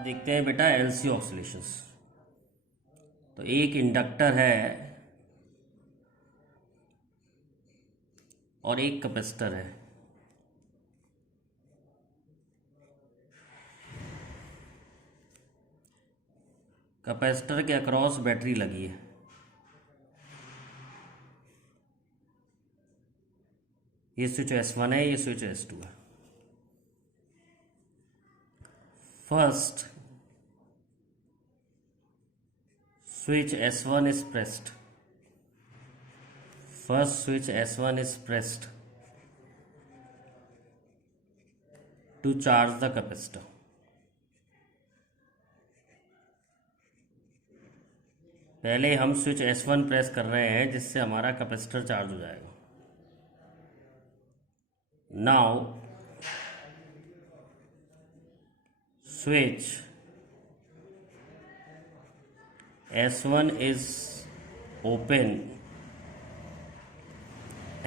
अब देखते हैं बेटा एलसी ऑसिलेशंस। तो एक इंडक्टर है और एक कैपेसिटर है। कैपेसिटर के अक्रॉस बैटरी लगी है। ये स्विच S1 है, ये स्विच S2 है। First switch S1 is pressed. First switch S1 is pressed to charge the capacitor. पहले हम स्विच S1 प्रेस कर रहे हैं जिससे हमारा कैपेसिटर चार्ज हो जाएगा। Now switch S1 is open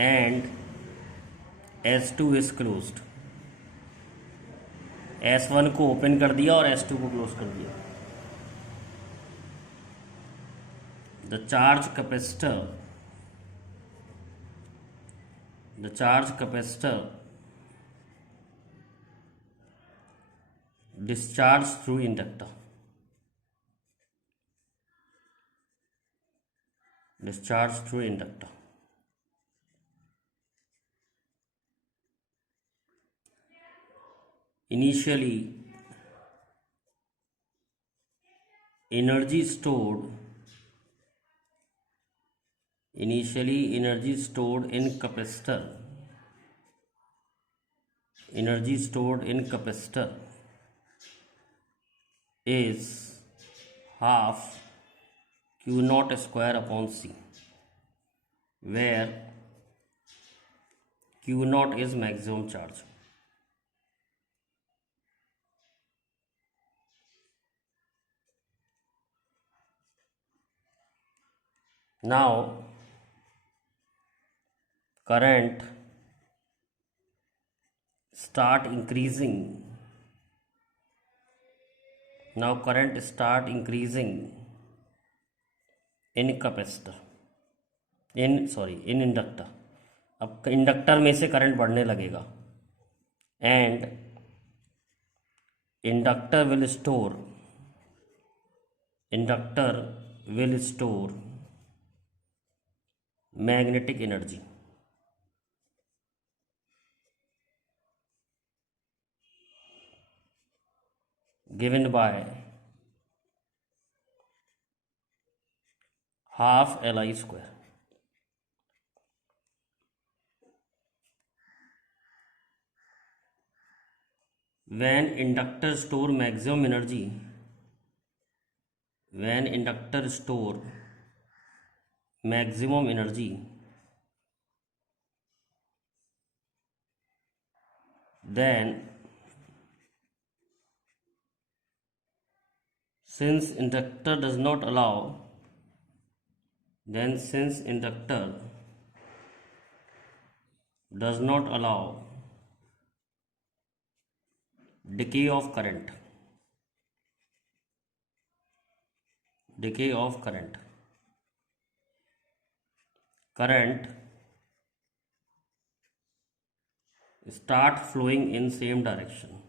and S2 is closed. S1 को ओपन कर दिया और S2 को क्लोज कर दिया। The charge capacitor discharge through inductor. Discharge through inductor. Initially, energy stored in capacitor is half Q naught square upon C, where Q naught is maximum charge. Now current start increasing. In inductor. अब inductor में से current बढ़ने लगेगा and inductor will store magnetic energy given by half Li square. When inductor store maximum energy, then since inductor does not allow decay of current, current start flowing in same direction.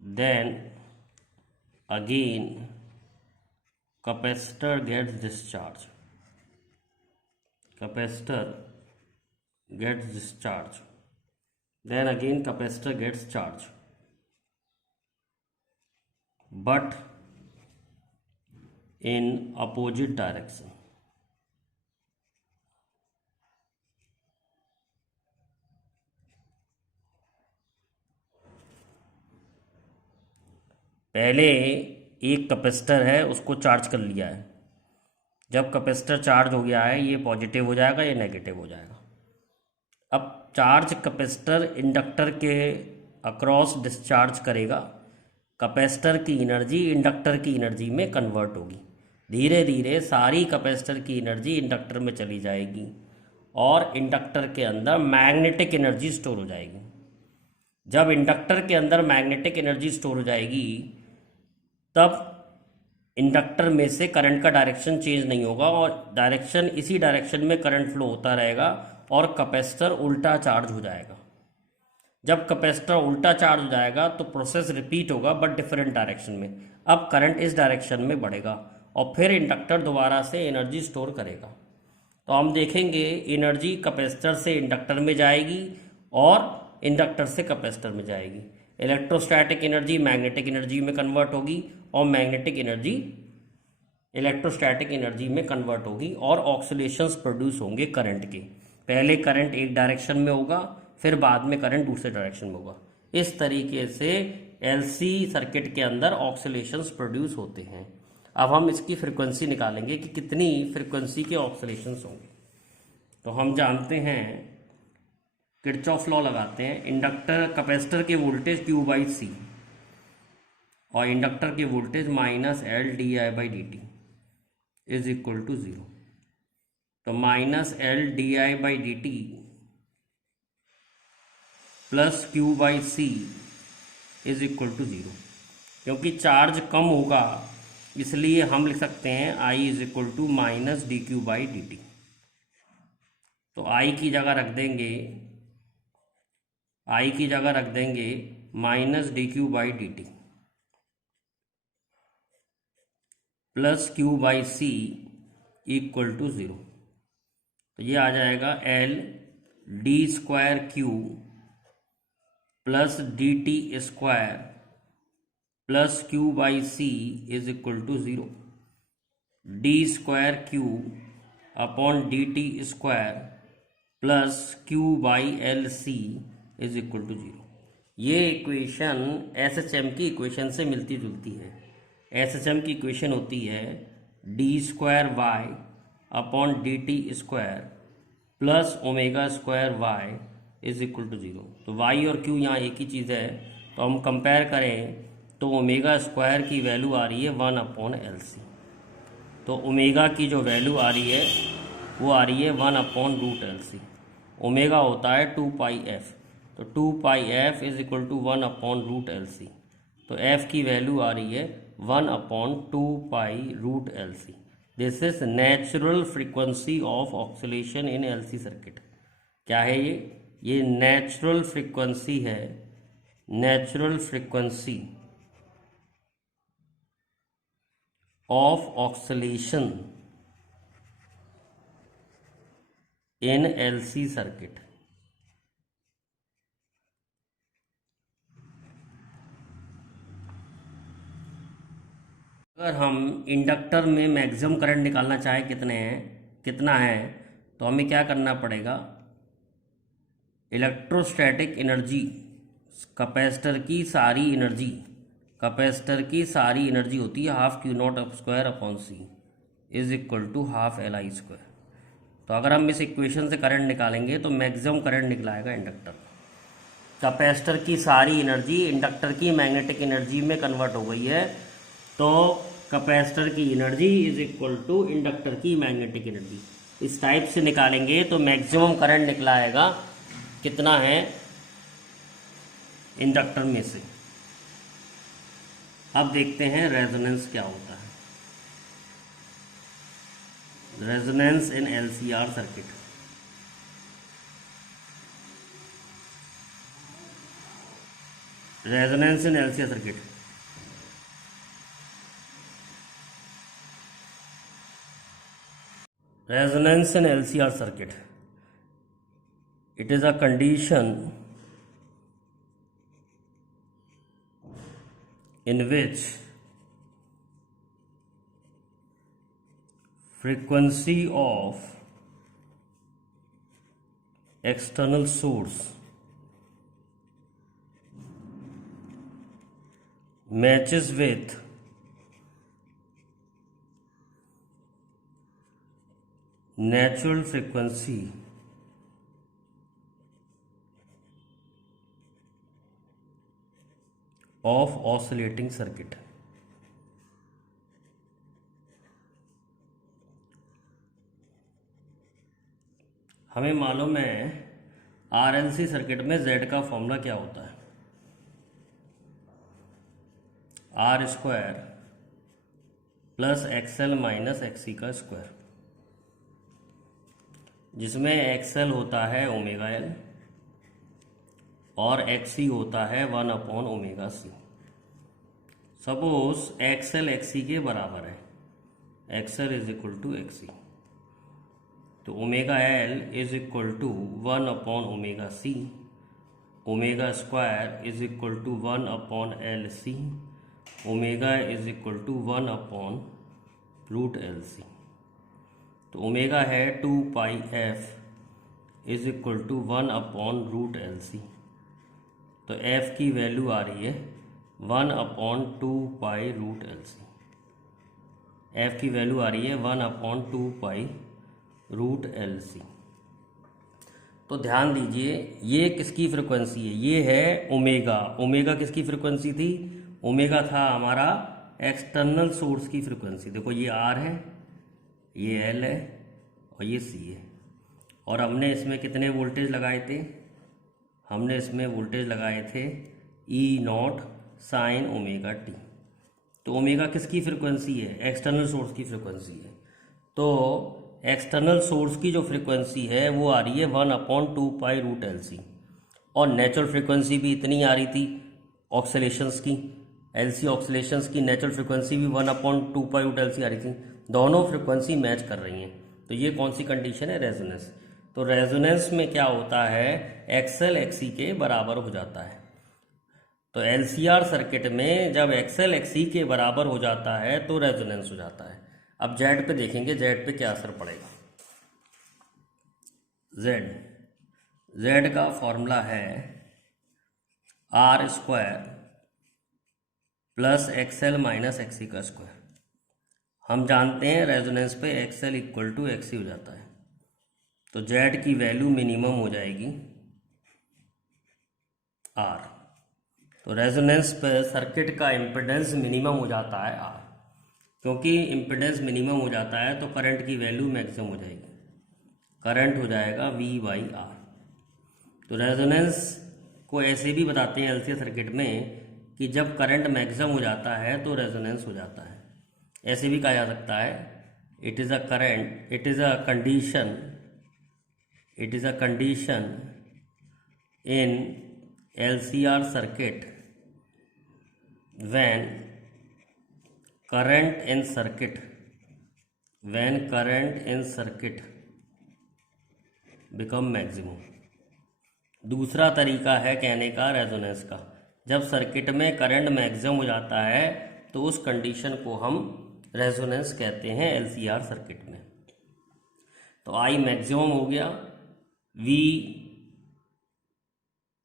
Then again capacitor gets discharged. Then again capacitor gets charged, but in opposite direction. पहले एक capacitor है उसको charge कर लिया है। जब capacitor charge हो गया है ये पॉजिटिव हो जाएगा, ये नेगेटिव हो जाएगा। अब चार्ज कैपेसिटर इंडक्टर के अक्रॉस डिस्चार्ज करेगा, कैपेसिटर की एनर्जी इंडक्टर की एनर्जी में कन्वर्ट होगी। धीरे धीरे सारी कैपेसिटर की एनर्जी इंडक्टर में चली जाएगी और इंडक्टर के अंदर मैग्नेटिक एनर्जी स्टोर हो जाएगी। जब इंडक्टर के अंदर मैग्नेटिक एनर्जी स्टोर हो जाएगी तब इंडक्टर में से करंट का डायरेक्शन चेंज नहीं होगा और डायरेक्शन इसी डायरेक्शन में करंट फ्लो होता रहेगा और कैपेसिटर उल्टा चार्ज हो जाएगा। जब कैपेसिटर उल्टा चार्ज हो जाएगा तो प्रोसेस रिपीट होगा बट डिफरेंट डायरेक्शन में। अब करंट इस डायरेक्शन में बढ़ेगा और फिर इंडक्टर दोबारा से एनर्जी स्टोर करेगा। तो हम देखेंगे एनर्जी कैपेसिटर से इंडक्टर में जाएगी और इंडक्टर से कैपेसिटर में जाएगी। इलेक्ट्रोस्टैटिक एनर्जी मैग्नेटिक एनर्जी में कन्वर्ट होगी और मैग्नेटिक एनर्जी इलेक्ट्रोस्टैटिक एनर्जी में कन्वर्ट होगी और ऑक्सीलेशंस प्रोड्यूस होंगे करंट के। पहले करंट एक डायरेक्शन में होगा, फिर बाद में करंट दूसरे डायरेक्शन में होगा। इस तरीके से एलसी सर्किट के अंदर ऑक्सीलेशंस प्रोड्यूस होते हैं। अब हम इसकी फ्रीक्वेंसी निकालेंगे कि कितनी फ्रीक्वेंसी के ऑक्सीलेशंस होंगे। तो हम जानते हैं, किरचॉफ लॉ लगाते हैं, इंडक्टर कैपेसिटर के वोल्टेज Q/C और इंडक्टर की voltage -L/di/dt is equal to 0। तो -L/di/dt plus Q/C is equal to 0। क्योंकि चार्ज कम होगा इसलिए हम लिख सकते हैं I is equal to -dQ/dt। तो I की जगह रख देंगे -dQ/dt plus Q/C equal to 0। तो ये आ जाएगा L/d² plus dt² plus Q/C is equal to 0। d²Q upon dt² plus Q/LC is equal to 0। ये इक्वेशन SHM की इक्वेशन से मिलती जुलती है। SHM की इक्वेशन होती है d² upon dt² plus ω² is equal to 0। तो y और q यहाँ एक ही चीज़ है, तो हम कंपेयर करें तो ω² की वैल्यू आ रही है 1/LC। तो ओमेगा की जो वैल्यू आ रही है वो आ रही है 1/√LC। ओमेगा होता है 2πf, तो 2πf is equal to 1/√LC। तो f की वैल्यू आ रही है 1/2π√LC। This is natural frequency of oscillation in LC circuit. क्या है ये नेचुरल फ्रीक्वेंसी है, natural frequency of oscillation in LC circuit. अगर हम इंडक्टर में मैक्सिमम करंट निकालना चाहें कितना है, तो हमें क्या करना पड़ेगा, इलेक्ट्रोस्टैटिक एनर्जी कैपेसिटर की सारी एनर्जी होती है ½Q0² is equal to ½Li²। तो अगर हम इस इक्वेशन से करंट निकालेंगे तो मैक्सिमम करंट निकलाएगा इंडक्टर। कैपेसिटर की सारी एनर्जी इंडक्टर की मैग्नेटिक एनर्जी में कन्वर्ट हो गई है, तो कैपेसिटर की energy is equal to inductor की मैग्नेटिक एनर्जी। इस टाइप से निकालेंगे तो मैक्सिमम करंट निकलाएगा कितना है इंडक्टर में से। अब देखते हैं रेजोनेंस क्या होता है। Resonance in LCR circuit. Resonance in LCR circuit. Resonance in LCR circuit. It is a condition in which frequency of external source matches with natural frequency of oscillating circuit। हमें मालूम है RLC सर्किट में Z का formula क्या होता है, R² plus XL minus XC का square, जिसमें XL होता है ओमेगा L और XC होता है one by omega C। Suppose XL XC के बराबर है, XL is equal to XC, तो omega L is equal to one by omega C, omega square is equal to 1/LC, omega is equal to 1/√LC। तो omega है 2πf is equal to 1/√LC। तो f की value आ रही है 1/2π√LC। f की value आ रही है 1/2π√LC। तो ध्यान दीजिए, ये किसकी फ्रिक्वेंसी है, ये है ओमेगा। ओमेगा किसकी फ्रिक्वेंसी थी, ओमेगा था हमारा एक्सटर्नल सोर्स की फ्रिक्वेंसी। देखो ये R है, ये L है और ये C है, और हमने इसमें कितने वोल्टेज लगाए थे, हमने इसमें वोल्टेज लगाए थे E0 साइन ओमेगा t। तो ओमेगा किसकी फ्रिक्वेंसी है, एक्सटर्नल सोर्स की फ्रिक्वेंसी है। तो एक्सटर्नल सोर्स की जो फ्रिक्वेंसी है वो आ रही है 1/2π√LC, और नेचुरल फ्रिक्वेंसी भी इतनी आ रही थी ऑक्सीलेशंस की, LC ऑक्सीलेशंस की नेचुरल फ्रिक्वेंसी भी 1/2π√LC आ रही थी। दोनों फ्रिक्वेंसी मैच कर रही हैं, तो ये कौन सी कंडीशन है, रेजोनेंस। तो रेजोनेंस में क्या होता है, XL XC के बराबर हो जाता है। तो LCR सर्किट में जब XL XC के बराबर हो जाता है तो रेजोनेंस हो जाता है। अब Z पे देखेंगे, Z पे क्या असर पड़ेगा। Z का फॉर्मूला है R² plus XL minus XC का स्क्वायर। हम जानते हैं रेजोनेंस पे XL इक्वल टू XC हो जाता है, तो Z की वैल्यू मिनिमम हो जाएगी R। तो रेजोनेंस पे सर्किट का इम्पिडेंस मिनिमम हो जाता है R। क्योंकि इम्पिडेंस मिनिमम हो जाता है तो करंट की वैल्यू मैक्सिमम हो जाएगी, करंट हो जाएगा V/R। तो रेजोनेंस को ऐसे भी बताते हैं LC सर्किट में कि जब करंट मैक्सिमम हो जाता है तो रेजोनेंस हो जाता है। ऐसे भी कहा जा सकता है it is a condition in LCR circuit when current in circuit become maximum। दूसरा तरीका है कहने का रेजोनेंस का, जब सर्किट में करंट मैक्सिमम हो जाता है तो उस कंडीशन को हम रेजोनेंस कहते हैं LCR सर्किट में। तो I मैक्सिमम हो गया,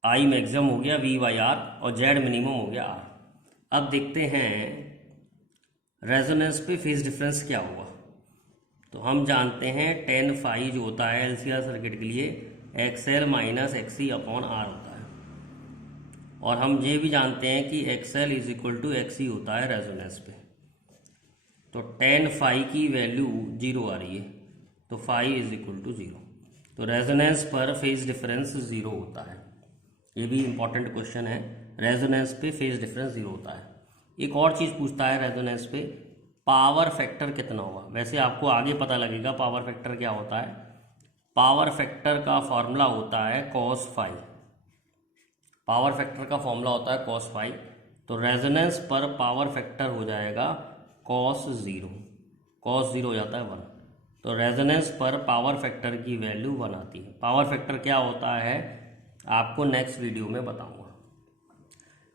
I मैक्सिमम हो गया V/R और Z मिनिमम हो गया R। अब देखते हैं रेजोनेंस पे फेज डिफरेंस क्या हुआ। तो हम जानते हैं tan phi जो होता है LCR सर्किट के लिए XL माइनस XC/R होता है, और हम ये भी जानते हैं कि XL is equal to XC होता है रेजोनेंस पे। तो tan phi की वैल्यू 0 आ रही है, तो phi इज इक्वल टू 0। तो रेजोनेंस पर फेज डिफरेंस 0 होता है। ये भी इंपॉर्टेंट क्वेश्चन है, रेजोनेंस पे फेज डिफरेंस 0 होता है। एक और चीज़ पूछता है रेजोनेंस पे, पावर फैक्टर कितना होगा। वैसे आपको आगे पता लगेगा पावर फैक्टर क्या होता है। पावर फैक्टर का फॉर्मूला होता है cos phi। पावर फैक्टर का फॉर्मूला होता है cos phi। तो रेजोनेंस पर पावर फैक्टर हो जाएगा cos 0 हो जाता है 1। तो रेजोनेंस पर पावर फैक्टर की वैल्यू 1 आती है। पावर फैक्टर क्या होता है आपको नेक्स्ट वीडियो में बताऊंगा।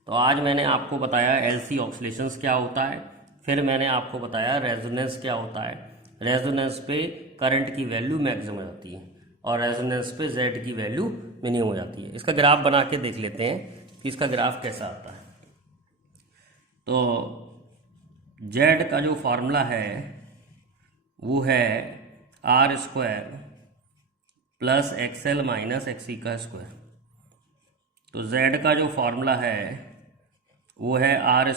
तो आज मैंने आपको बताया LC ऑक्सीलेशंस क्या होता है, फिर मैंने आपको बताया रेजोनेंस क्या होता है। रेजोनेंस पे करंट की वैल्यू मैक्सिमम हो जाती है और रेजोनेंस पे Z की वैल्यू मिनिमम हो जाती है। इसका ग्राफ बना के देख लेते हैं कि इसका ग्राफ कैसा आता है। तो Z का जो फॉर्मूला है वो है R² plus XL minus XC का स्क्वायर। तो Z का जो फॉर्मूला है वो है R²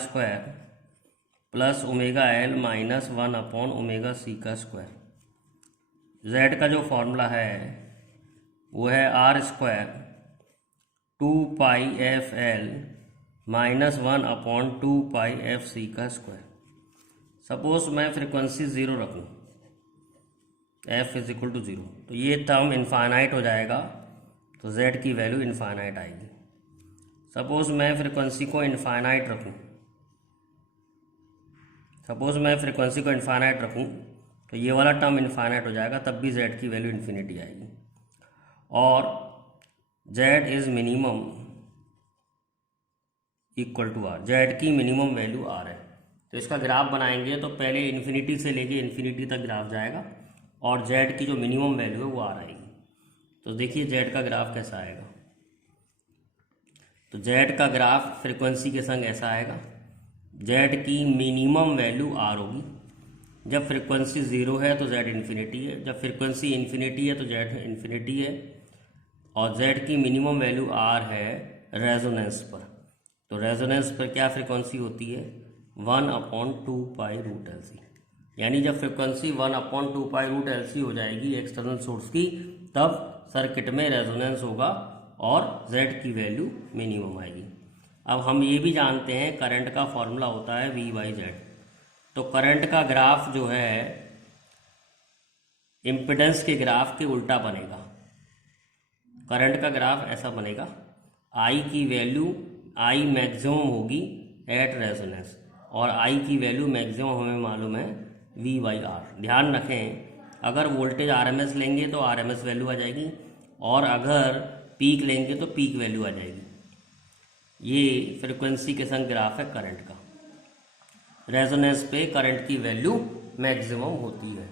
plus omega L minus one by omega C का स्क्वायर। Z का जो फॉर्मूला है वो है r² 2πfl -1 / 2πfc का स्क्वायर। सपोज मैं फ्रिक्वेंसी 0 रखूँ, f = 0, तो ये टर्म इनफाइनाइट हो जाएगा, तो z की वैल्यू इनफाइनाइट आएगी। सपोज मैं फ्रिक्वेंसी को इनफाइनाइट रखूँ, तो ये वाला टर्म इनफाइनाइट हो जाएगा, तब भी z की वैल्यू इन्फिनिटी आएगी। और z is minimum equal to r, z की मिनिमम वैल्यू r है। तो इसका ग्राफ बनाएंगे तो पहले इन्फिनिटी से लेके इन्फिनिटी तक ग्राफ जाएगा और z की जो मिनिमम वैल्यू है वो r आएगी। तो देखिए z का ग्राफ कैसा आएगा। तो z का ग्राफ फ्रिक्वेंसी के संग ऐसा आएगा। z की मिनिमम वैल्यू r होगी। जब फ्रिक्वेंसी 0 है तो z इन्फिनिटी है, जब फ्रिक्वेंसी इन्फिनिटी है तो z इन्फिनिटी है, और z की मिनिमम वैल्यू r है रेजोनेंस पर। तो रेजोनेंस पर क्या फ्रिक्वेंसी होती है, 1/2π√LC। यानी जब फ्रिक्वेंसी 1/2π√LC हो जाएगी एक्सटर्नल सोर्स की, तब सर्किट में रेजोनेंस होगा और z की वैल्यू मिनिमम आएगी। अब हम ये भी जानते हैं करंट का फॉर्मूला होता है V/Z। तो करंट का ग्राफ जो है इम्पिडेंस के ग्राफ के उल्टा बनेगा। करंट का ग्राफ ऐसा बनेगा, I की वैल्यू I मैक्सिमम होगी एट रेजोनेंस, और I की वैल्यू मैक्सिमम हमें मालूम है V/R। ध्यान रखें, अगर वोल्टेज RMS लेंगे तो RMS वैल्यू आ जाएगी, और अगर पीक लेंगे तो पीक वैल्यू आ जाएगी। ये फ्रिक्वेंसी के संग ग्राफ है करंट का। रेजोनेंस पे करंट की वैल्यू मैक्सिमम होती है।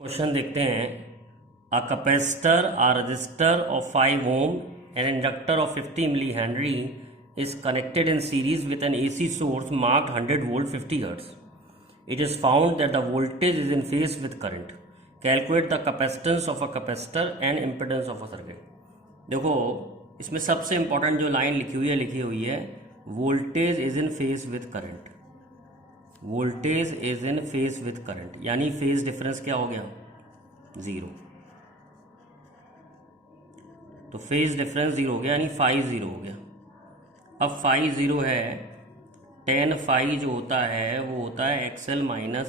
क्वेश्चन देखते हैं। A capacitor, a resistor of 5 ohm, an inductor of 50 mH is connected in series with an AC source marked 100 volt 50 Hz. It is found that the voltage is in phase with current. Calculate the capacitance of a capacitor and impedance of a circuit. देखो, इसमें सबसे important जो line लिखी हुई है voltage is in phase with current. Voltage is in phase with current, यानी phase difference क्या हो गया, 0। तो फेज डिफरेंस 0 हो गया, यानी फाई 0 हो गया। अब फाई 0 है, tan फाई जो होता है वो होता है XL -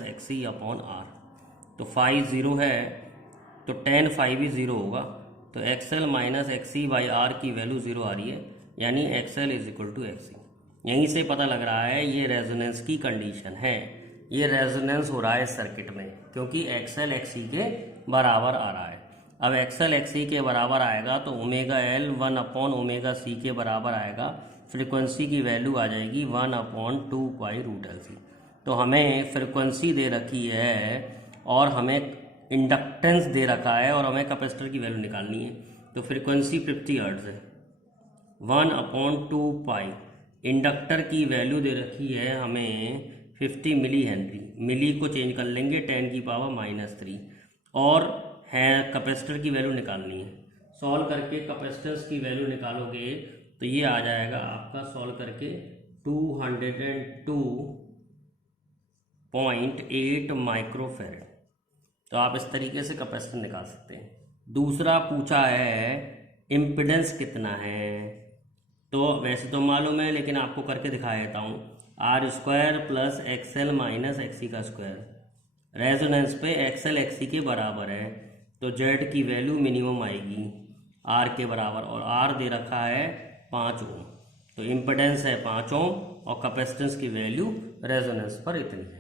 XC/R। तो फाई 0 है तो tan फाई भी 0 होगा, तो XL - XC/R की वैल्यू 0 आ रही है, यानी XL = XC। यहीं से पता लग रहा है ये रेजोनेंस की कंडीशन है। ये रेजोनेंस हो रहा है सर्किट में, क्योंकि XL XC के बराबर आ रहा है। अब XL XC के बराबर आएगा तो ω/L 1/ωc के बराबर आएगा। फ्रिक्वेंसी की वैल्यू आ जाएगी 1/2π√LC। तो हमें फ्रिक्वेंसी दे रखी है और हमें इंडक्टेंस दे रखा है और हमें कैपेसिटर की वैल्यू निकालनी है। तो फ्रिक्वेंसी 50 हर्ट्ज है, 1/2π। इंडक्टर की वैल्यू दे रखी है हमें 50 मिली हेनरी। मिली को चेंज कर लेंगे 10⁻³ और है कैपेसिटर की वैल्यू निकालनी है। सॉल्व करके कैपेसिटेंस की वैल्यू निकालोगे तो ये आ जाएगा आपका, सॉल्व करके 202.8 माइक्रोफैरड। तो आप इस तरीके से कैपेसिटर निकाल सकते हैं। दूसरा पूछा है इम्पिडेंस कितना है, तो वैसे तो मालूम है लेकिन आपको करके दिखा देता हूँ। R² + XL - XC का स्क्वायर। रेजोनेंस पे XL XC के बराबर है, तो Z की वैल्यू मिनिमम आएगी R के बराबर, और R दे रखा है 5 ओम। तो इम्पिडेंस है 5 ओम और कैपेसिटेंस की वैल्यू रेजोनेंस पर इतनी है।